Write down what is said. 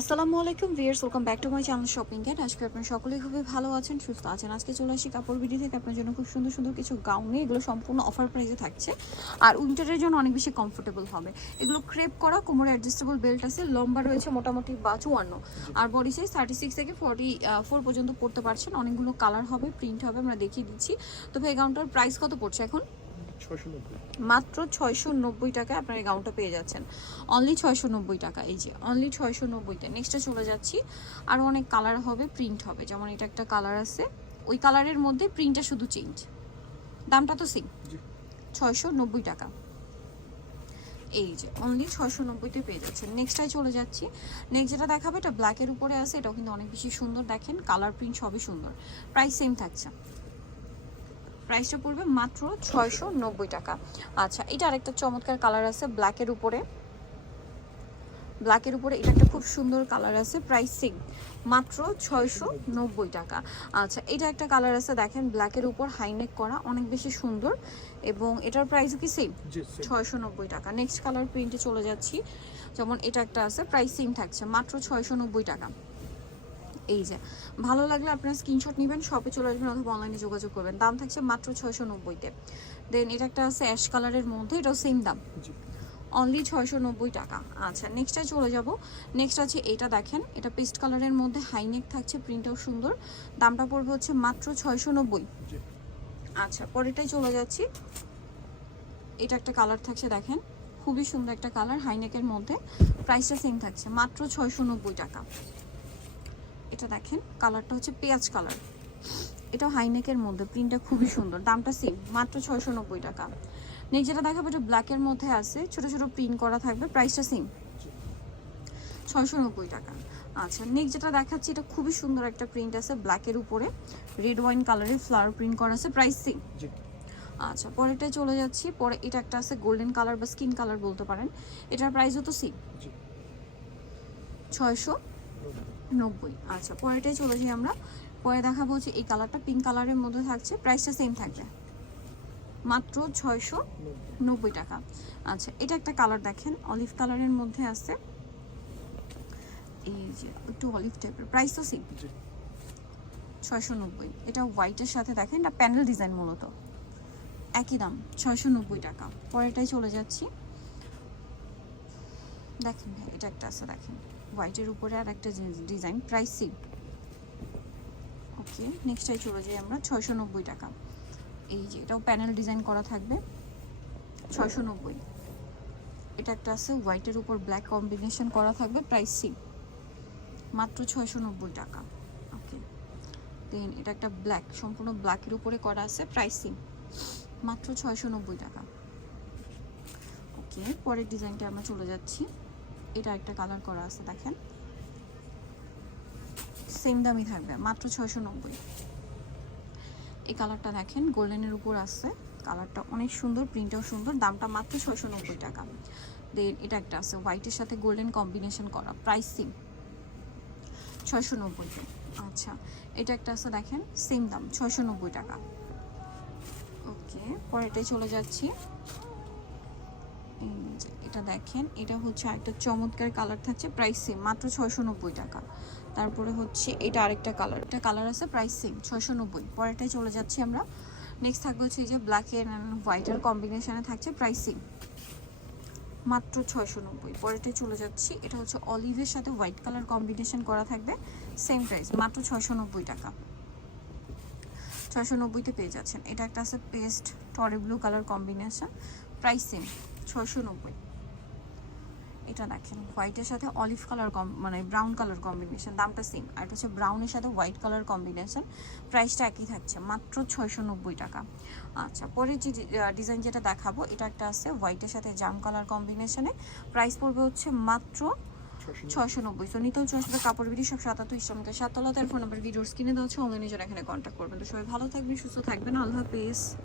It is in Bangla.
আসসালামু আলাইকুম viewers welcome back to my channel shopping get আজকে আপনারা সকলেই খুবই ভালো আছেন, সুস্থ আছেন। আজকে চলে আসি কাপড় বিডি থেকে। আপনার জন্য খুব সুন্দর সুন্দর কিছু গাউনে এগুলো সম্পূর্ণ অফার প্রাইসে থাকছে। আর উইন্টারের জন্য অনেক বেশি কমফোর্টেবল হবে। এগুলো ক্রেপ করা, কোমরে অ্যাডজাস্টেবল বেল্ট আছে, লম্বা রয়েছে মোটামুটি বা চুয়ান্ন। আর বডি সাইজ থার্টি সিক্স থেকে ফর্টি ফোর পর্যন্ত পড়তে পারছেন। অনেকগুলো কালার হবে প্রিন্ট হবে, আমরা দেখিয়ে দিচ্ছি। তবে এই গাউনটার প্রাইস কত পড়ছে এখন? মাত্র ছয়শো নব্বই টাকায় আপনার এই গাউনটা পেয়ে যাচ্ছেন। অনলি ছয়শো নব্বই টাকা এই যে অনলি ছয়শো নব্বইতে নেক্সটে চলে যাচ্ছি। আরও অনেক কালার হবে প্রিন্ট হবে। যেমন এটা একটা কালার আছে। ওই কালারের মধ্যে প্রিন্টটা শুধু চেঞ্জ দামটা তো সেম ছয়শো নব্বই টাকা। এই যে অনলি ছয়শো নব্বইতে পেয়ে যাচ্ছেন। নেক্সটায় চলে যাচ্ছি। নেক্সট যেটা দেখাবে এটা ব্ল্যাকের উপরে আছে। এটাও কিন্তু অনেক বেশি সুন্দর। দেখেন কালার প্রিন্ট সবই সুন্দর। প্রাইস সেম থাকছে। প্রাইসটা পড়বে মাত্র ছয়শো নব্বই টাকা। আচ্ছা এটা আরেকটা চমৎকার কালার আছে ব্ল্যাকের উপরে। ব্ল্যাকের উপরে এটা একটা খুব সুন্দর কালার আছে প্রাইস মাত্র ছয়শো নব্বই টাকা। আচ্ছা এটা একটা কালার আছে দেখেন ব্ল্যাকের উপর হাইনেক করা অনেক বেশি সুন্দর। এবং এটার প্রাইসও কি সেম ছয়শো নব্বই টাকা। নেক্সট কালার প্রিন্টে চলে যাচ্ছি। যেমন এটা একটা আছে প্রাইস সেম থাকছে মাত্র ছয়শো নব্বই টাকা। এই যে ভালো লাগলে আপনারা স্ক্রিনশট নেবেন শপে চলে আসবেন অথবা অনলাইনে যোগাযোগ করবেন। দাম থাকছে মাত্র ছয়শো নব্বইতে দেন এটা একটা আছে অ্যাশ কালারের মধ্যে এটাও সেম দাম। অনলি ছয়শো নব্বই টাকা। আচ্ছা নেক্সটে চলে যাব। নেক্সট আছে এটা দেখেন এটা পেস্ট কালারের মধ্যে হাইনেক থাকছে প্রিন্টটাও সুন্দর। দামটা পড়বে হচ্ছে মাত্র ছয়শো নব্বই আচ্ছা পরেরটাই চলে যাচ্ছি। এটা একটা কালার থাকছে দেখেন। খুবই সুন্দর একটা কালার হাইনেকের মধ্যে। প্রাইসটা সেম থাকছে মাত্র ছয়শো নব্বই টাকা। এটা দেখেন কালারটা হচ্ছে পেঁয়াজ কালার। এটা হাইনেকের মধ্যে প্রিন্টটা খুবই সুন্দর দামটা সেম মাত্র ছয়শো নব্বই টাকা। নেক্সট যেটা দেখাবো এটা ব্ল্যাকের মধ্যে আছে ছোট ছোট প্রিন্ট করা থাকবে প্রাইসটা সেম ছয়শো নব্বই টাকা। আচ্ছা নেক্সট যেটা দেখাচ্ছি এটা খুবই সুন্দর একটা প্রিন্ট আছে ব্ল্যাকের উপরে। রেড ওয়াইন কালারের ফ্লাওয়ার প্রিন্ট করা আছে প্রাইস সেম আচ্ছা পরেরটায় চলে যাচ্ছি পরে এটা একটা আছে গোল্ডেন কালার বা স্কিন কালার বলতে পারেন। এটার প্রাইসও তো সেম ছয়শো নব্বই। আচ্ছা পরেরটাই চলে যাই আমরা। পরে দেখাবো হচ্ছে এই কালারটা পিঙ্ক কালারের মধ্যে থাকছে। প্রাইসটা সেম থাকবে। মাত্র ছয়শো নব্বই নব্বই টাকা। আচ্ছা এটা একটা কালার দেখেন। অলিভ কালারের মধ্যে আছে। এই যে একটু অলিভ টাইপের প্রাইস তো সেম ছয়শো নব্বই। এটা হোয়াইটের সাথে দেখেন এটা প্যানেল ডিজাইন মূলত। একই দাম ছয়শো নব্বই টাকা। পরেরটাই চলে যাচ্ছি। দেখেন ভাই এটা একটা আছে দেখেন। হোয়াইটের উপরে আর একটা ডিজাইন, প্রাইস ওকে নেক্সটটাই চলে যাই আমরা ছয়শো নব্বই টাকা। এই যে এটাও প্যানেল ডিজাইন করা থাকবে ছয়শো নব্বই এটা একটা আছে, হোয়াইটের উপর ব্ল্যাক কম্বিনেশন করা থাকবে, প্রাইস মাত্র ছয়শো নব্বই টাকা। ওকে, দেন এটা একটা ব্ল্যাক, সম্পূর্ণ ব্ল্যাকের উপরে করা আছে, প্রাইসিং মাত্র ছয়শো নব্বই টাকা। ওকে, পরের ডিজাইনটা আমরা চলে যাচ্ছি। এটা একটা কালার করা আছে, দেখেন। সেম দামই থাকবে, মাত্র ছয়শো নব্বই। এই কালারটা দেখেন গোল্ডেনের উপর আছে। কালারটা অনেক সুন্দর প্রিন্টটাও সুন্দর, দামটা মাত্র ছয়শো নব্বই টাকা। দেন এটা একটা আছে হোয়াইটের সাথে গোল্ডেন কম্বিনেশন করা প্রাইস সেম ছয়শো নব্বইতে আচ্ছা। এটা একটা আছে, দেখেন সেম দাম, ছয়শো নব্বই টাকা। ওকে পরেরটাই চলে যাচ্ছি। এটা দেখেন, এটা হচ্ছে আরেকটা চমৎকার কালার থাকছে প্রাইস সেম মাত্র ছয়শো নব্বই টাকা। তারপরে হচ্ছে এটা আরেকটা কালার এটা কালার আছে প্রাইস সেম ছয়শো নব্বই পরেরটাই চলে যাচ্ছি আমরা। নেক্সট থাকবে হচ্ছে যে ব্ল্যাক অ্যান্ড হোয়াইটের কম্বিনেশনে থাকছে প্রাইস সেম মাত্র ছয়শো নব্বই পরেরটাই চলে যাচ্ছি, এটা হচ্ছে অলিভের সাথে হোয়াইট কালার কম্বিনেশন করা থাকবে সেম প্রাইস মাত্র ছয়শো নব্বই টাকা। ছয়শো নব্বইতে পেয়ে যাচ্ছেন। এটা একটা আছে পেস্ট টরে blue colour combination price same ছয়শো নব্বই। এটা দেখেন হোয়াইটের সাথে অলিভ কালার কম মানে ব্রাউন কালার কম্বিনেশন দামটা সেম আর এটা হচ্ছে ব্রাউনের সাথে হোয়াইট কালার কম্বিনেশন প্রাইসটা একই থাকছে মাত্র ছয়শো নব্বই টাকা। আচ্ছা পরের যে ডিজাইন যেটা দেখাবো এটা একটা আছে হোয়াইটের সাথে জাম কালার কম্বিনেশনে প্রাইস পড়বে হচ্ছে মাত্র ছয়শো নব্বই। সো নিতেও চশমা কাপড় বিডি সব সাতাত্তর ইসলামকে সাততলা তার ফোন নাম্বার ভিডিওর স্ক্রিনে দেওয়া হচ্ছে অনলাইনে যারা এখানে কন্ট্যাক্ট করবেন। তো সবাই ভালো থাকবেন সুস্থ থাকবেন। আল্লাহ হাফিজ।